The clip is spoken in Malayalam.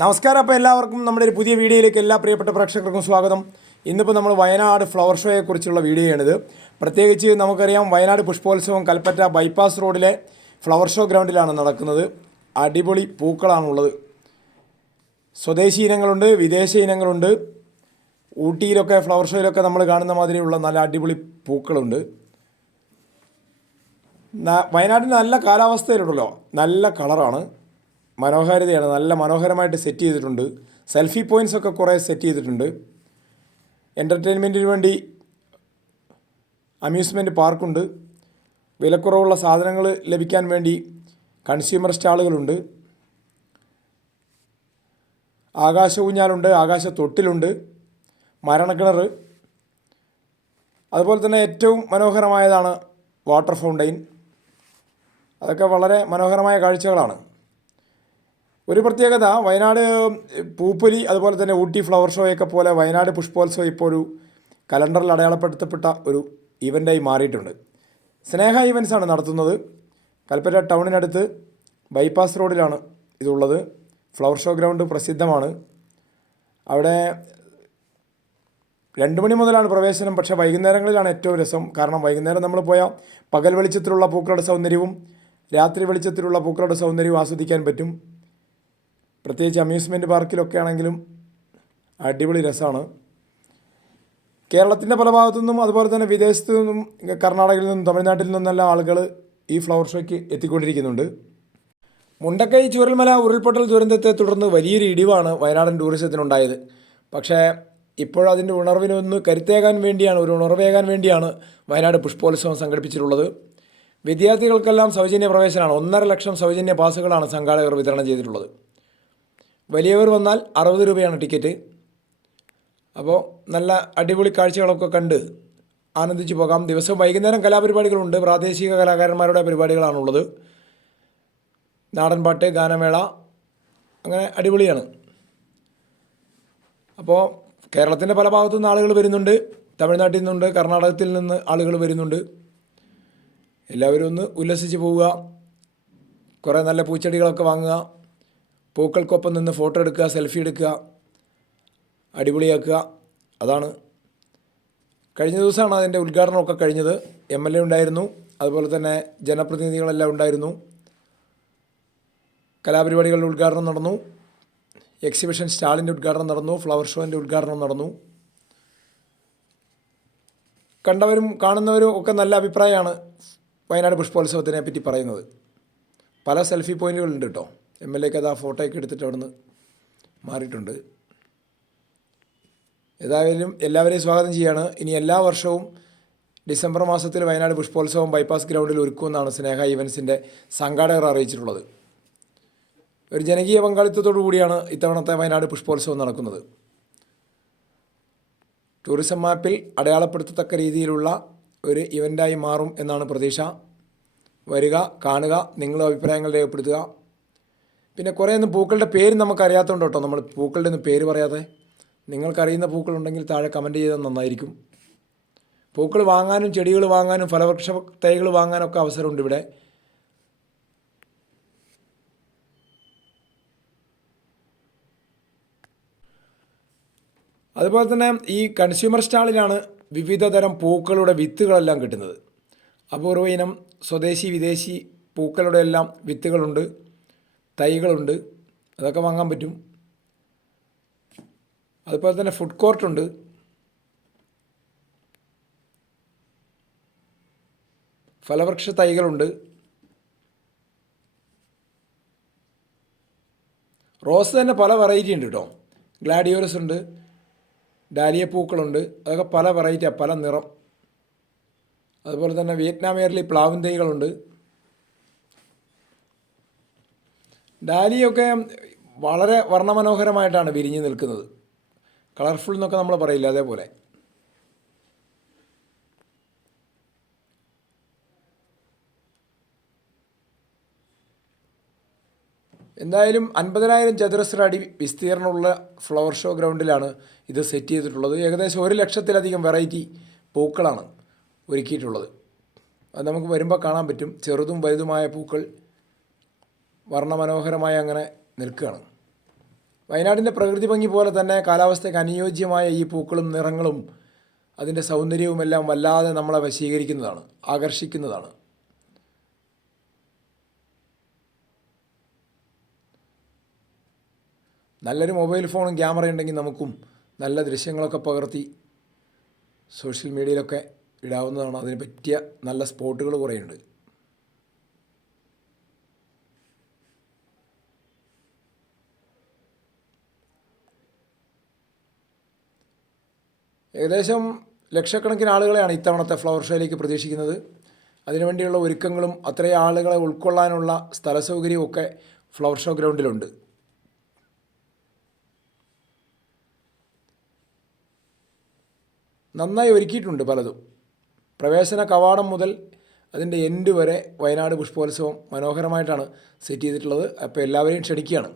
നമസ്കാരം അപ്പോൾ എല്ലാവർക്കും നമ്മുടെ ഒരു പുതിയ വീഡിയോയിലേക്ക് എല്ലാ പ്രിയപ്പെട്ട പ്രേക്ഷകർക്കും സ്വാഗതം. ഇന്നിപ്പോൾ നമ്മൾ വയനാട് ഫ്ലവർ ഷോയെക്കുറിച്ചുള്ള വീഡിയോയാണിത്. പ്രത്യേകിച്ച് നമുക്കറിയാം വയനാട് പുഷ്പോത്സവം കൽപ്പറ്റ ബൈപ്പാസ് റോഡിലെ ഫ്ലവർ ഷോ ഗ്രൗണ്ടിലാണ് നടക്കുന്നത്. അടിപൊളി പൂക്കളാണുള്ളത്. സ്വദേശി ഇനങ്ങളുണ്ട് വിദേശ ഇനങ്ങളുണ്ട്. ഊട്ടിയിലൊക്കെ ഫ്ലവർ ഷോയിലൊക്കെ നമ്മൾ കാണുന്ന മാതിരിയുള്ള നല്ല അടിപൊളി പൂക്കളുണ്ട്. വയനാട്ടിൽ നല്ല കാലാവസ്ഥയിലുണ്ടല്ലോ. നല്ല കളറാണ് മനോഹാരിതയാണ്. നല്ല മനോഹരമായിട്ട് സെറ്റ് ചെയ്തിട്ടുണ്ട്. സെൽഫി പോയിന്റ്സ് ഒക്കെ കുറേ സെറ്റ് ചെയ്തിട്ടുണ്ട്. എന്റർടൈൻമെന്റിന് വേണ്ടി അമ്യൂസ്മെന്റ് പാർക്കുണ്ട് വിലക്കുറവുള്ള സാധനങ്ങൾ ലഭിക്കാൻ വേണ്ടി കൺസ്യൂമർ സ്റ്റാളുകളുണ്ട്. ആകാശ ഊഞ്ഞാലുണ്ട് ആകാശ തൊട്ടിലുണ്ട് മരണക്കിണർ അതുപോലെ തന്നെ ഏറ്റവും മനോഹരമായതാണ് വാട്ടർ ഫൗണ്ടൈൻ അതൊക്കെ വളരെ മനോഹരമായ കാഴ്ചകളാണ്. ഒരു പ്രത്യേകത വയനാട് പൂപ്പൊലി അതുപോലെ തന്നെ ഊട്ടി ഫ്ലവർ ഷോയൊക്കെ പോലെ വയനാട് പുഷ്പോത്സവം ഇപ്പോൾ ഒരു കലണ്ടറിൽ അടയാളപ്പെടുത്തപ്പെട്ട ഒരു ഇവന്റായി മാറിയിട്ടുണ്ട്. സ്നേഹ ആണ് നടത്തുന്നത്. കൽപ്പറ്റ ടൗണിനടുത്ത് ബൈപ്പാസ് റോഡിലാണ് ഇതുള്ളത്. ഫ്ലവർ ഷോ ഗ്രൗണ്ട് പ്രസിദ്ധമാണ്. അവിടെ രണ്ട് മണി മുതലാണ് പ്രവേശനം പക്ഷേ വൈകുന്നേരങ്ങളിലാണ് ഏറ്റവും രസം. കാരണം വൈകുന്നേരം നമ്മൾ പോയാൽ പകൽ വെളിച്ചത്തിലുള്ള പൂക്കളുടെ സൗന്ദര്യവും രാത്രി വെളിച്ചത്തിലുള്ള പൂക്കളുടെ സൗന്ദര്യവും ആസ്വദിക്കാൻ പറ്റും. പ്രത്യേകിച്ച് അമ്യൂസ്മെന്റ് പാർക്കിലൊക്കെ ആണെങ്കിലും അടിപൊളി രസമാണ് കേരളത്തിന്റെ പല ഭാഗത്തു നിന്നും അതുപോലെ തന്നെ വിദേശത്തു നിന്നും കർണാടകയിൽ നിന്നും തമിഴ്നാട്ടിൽ നിന്നെല്ലാം ആളുകൾ ഈ ഫ്ലവർ ഷോയ്ക്ക് എത്തിക്കൊണ്ടിരിക്കുന്നുണ്ട്. മുണ്ടക്കൈ ചുരൽമല ഉരുൾപൊട്ടൽ ദുരന്തത്തെ തുടർന്ന് വലിയൊരു ഇടിവാണ് വയനാടൻ ടൂറിസത്തിനുണ്ടായത്. പക്ഷേ ഇപ്പോഴതിന്റെ ഉണർവിനൊന്ന് കരുത്തേകാൻ വേണ്ടിയാണ് ഒരു ഉണർവേകാൻ വേണ്ടിയാണ് വയനാട് പുഷ്പോത്സവം സംഘടിപ്പിച്ചിട്ടുള്ളത്. വിദ്യാർത്ഥികൾക്കെല്ലാം സൗജന്യ പ്രവേശനമാണ്. ഒന്നര ലക്ഷം സൗജന്യ പാസുകളാണ് സംഘാടകർ വിതരണം ചെയ്തിട്ടുള്ളത്. വലിയവർ വന്നാൽ അറുപത് രൂപയാണ് ടിക്കറ്റ്. അപ്പോൾ നല്ല അടിപൊളി കാഴ്ചകളൊക്കെ കണ്ട് ആനന്ദിച്ച് പോകാം. ദിവസം വൈകുന്നേരം കലാപരിപാടികളുണ്ട്. പ്രാദേശിക കലാകാരന്മാരുടെ പരിപാടികളാണുള്ളത്. നാടൻപാട്ട് ഗാനമേള അങ്ങനെ അടിപൊളിയാണ്. അപ്പോൾ കേരളത്തിന്റെ പല ഭാഗത്തു നിന്ന് ആളുകൾ വരുന്നുണ്ട്. തമിഴ്നാട്ടിൽ നിന്നുണ്ട് കർണാടകത്തിൽ നിന്ന് ആളുകൾ വരുന്നുണ്ട്. എല്ലാവരും ഒന്ന് ഉല്ലസിച്ച് പോവുക. കുറേ നല്ല പൂച്ചെടികളൊക്കെ വാങ്ങുക. പൂക്കൾക്കൊപ്പം നിന്ന് ഫോട്ടോ എടുക്കുക സെൽഫി എടുക്കുക അടിപൊളിയാക്കുക. അതാണ് കഴിഞ്ഞ ദിവസമാണ് അതിന്റെ ഉദ്ഘാടനമൊക്കെ കഴിഞ്ഞത്. എം എൽ എ ഉണ്ടായിരുന്നു. അതുപോലെ തന്നെ ജനപ്രതിനിധികളെല്ലാം ഉണ്ടായിരുന്നു. കലാപരിപാടികളുടെ ഉദ്ഘാടനം നടന്നു. എക്സിബിഷൻ സ്റ്റാളിന്റെ ഉദ്ഘാടനം നടന്നു. ഫ്ലവർ ഷോന്റെ ഉദ്ഘാടനം നടന്നു. കണ്ടവരും കാണുന്നവരും ഒക്കെ നല്ല അഭിപ്രായമാണ് വയനാട് പുഷ്പോത്സവത്തിനെ പറ്റി പറയുന്നത്. പല സെൽഫി പോയിന്റുകളുണ്ട് കേട്ടോ. എം എൽ എക്ക് അത് ആ ഫോട്ടോയൊക്കെ എടുത്തിട്ട് അവിടുന്ന് മാറിയിട്ടുണ്ട്. ഏതായാലും എല്ലാവരെയും സ്വാഗതം ചെയ്യാണ്. ഇനി എല്ലാ വർഷവും ഡിസംബർ മാസത്തിൽ വയനാട് പുഷ്പോത്സവം ബൈപ്പാസ് ഗ്രൗണ്ടിൽ ഒരുക്കുമെന്നാണ് സ്നേഹ ഇവൻസിന്റെ സംഘാടകർ അറിയിച്ചിട്ടുള്ളത്. ഒരു ജനകീയ പങ്കാളിത്തത്തോടു കൂടിയാണ് ഇത്തവണത്തെ വയനാട് പുഷ്പോത്സവം നടക്കുന്നത്. ടൂറിസം മാപ്പിൽ അടയാളപ്പെടുത്തത്തക്ക രീതിയിലുള്ള ഒരു ഇവന്റായി മാറും എന്നാണ് പ്രതീക്ഷ. വരിക കാണുക നിങ്ങളുടെ അഭിപ്രായങ്ങൾ രേഖപ്പെടുത്തുക. പിന്നെ കുറേ ഒന്നും പൂക്കളുടെ പേര് നമുക്കറിയാത്തതുകൊണ്ട് കേട്ടോ. നമ്മൾ പൂക്കളുടെ ഒന്നും പേര് പറയാതെ. നിങ്ങൾക്കറിയുന്ന പൂക്കളുണ്ടെങ്കിൽ താഴെ കമന്റ് ചെയ്താൽ നന്നായിരിക്കും. പൂക്കൾ വാങ്ങാനും ചെടികൾ വാങ്ങാനും ഫലവൃക്ഷ തൈകൾ വാങ്ങാനൊക്കെ അവസരമുണ്ട് ഇവിടെ. അതുപോലെ തന്നെ ഈ കൺസ്യൂമർ സ്റ്റാളിലാണ് വിവിധ തരം പൂക്കളുടെ വിത്തുകളെല്ലാം കിട്ടുന്നത്. അപൂർവ ഇനം സ്വദേശി വിദേശി പൂക്കളുടെ എല്ലാം വിത്തുകളുണ്ട്. തൈകളുണ്ട്. അതൊക്കെ വാങ്ങാൻ പറ്റും. അതുപോലെ തന്നെ ഫുഡ് കോർട്ടുണ്ട് ഫലവൃക്ഷ തൈകളുണ്ട്. റോസ് തന്നെ പല വെറൈറ്റി ഉണ്ട് കേട്ടോ. ഗ്ലാഡിയോലസ് ഉണ്ട്. ഡാലിയ പൂക്കളുണ്ട് അതൊക്കെ പല വെറൈറ്റിയാണ് പല നിറം. അതുപോലെ തന്നെ വിയറ്റ്നാം എയർലി പ്ലാവിൻ തൈകളുണ്ട്. ഡാലിയൊക്കെ വളരെ വർണമനോഹരമായിട്ടാണ് വിരിഞ്ഞു നിൽക്കുന്നത്. കളർഫുൾ എന്നൊക്കെ നമ്മൾ പറയില്ല അതേപോലെ. എന്തായാലും അൻപതിനായിരം ചതുരശ്ര അടി വിസ്തീർണമുള്ള ഫ്ലവർ ഷോ ഗ്രൗണ്ടിലാണ് ഇത് സെറ്റ് ചെയ്തിട്ടുള്ളത്. ഏകദേശം ഒരു ലക്ഷത്തിലധികം വെറൈറ്റി പൂക്കളാണ് ഒരുക്കിയിട്ടുള്ളത്. അത് നമുക്ക് വരുമ്പോൾ കാണാൻ പറ്റും. ചെറുതും വലുതുമായ പൂക്കൾ വർണമനോഹരമായി അങ്ങനെ നിൽക്കുകയാണ്. വയനാടിന്റെ പ്രകൃതി ഭംഗി പോലെ തന്നെ കാലാവസ്ഥയ്ക്ക് അനുയോജ്യമായ ഈ പൂക്കളും നിറങ്ങളും അതിന്റെ സൗന്ദര്യവുമെല്ലാം വല്ലാതെ നമ്മളെ വശീകരിക്കുന്നതാണ് ആകർഷിക്കുന്നതാണ്. നല്ലൊരു മൊബൈൽ ഫോണും ക്യാമറ ഉണ്ടെങ്കിൽ നമുക്കും നല്ല ദൃശ്യങ്ങളൊക്കെ പകർത്തി സോഷ്യൽ മീഡിയയിലൊക്കെ ഇടാവുന്നതാണ്. അതിന് പറ്റിയ നല്ല സ്പോട്ടുകൾ കുറേയുണ്ട്. ഏകദേശം ലക്ഷക്കണക്കിന് ആളുകളെയാണ് ഇത്തവണത്തെ ഫ്ലവർ ഷോയിലേക്ക് പ്രതീക്ഷിക്കുന്നത്. അതിനുവേണ്ടിയുള്ള ഒരുക്കങ്ങളും അത്രയും ആളുകളെ ഉൾക്കൊള്ളാനുള്ള സ്ഥല സൗകര്യവും ഒക്കെ ഫ്ലവർ ഷോ ഗ്രൗണ്ടിലുണ്ട് നന്നായി ഒരുക്കിയിട്ടുണ്ട് പലതും. പ്രവേശന കവാടം മുതൽ അതിന്റെ എൻഡ് വരെ വയനാട് പുഷ്പോത്സവം മനോഹരമായിട്ടാണ് സെറ്റ് ചെയ്തിട്ടുള്ളത്. അപ്പോൾ എല്ലാവരെയും ക്ഷണിക്കുകയാണ്.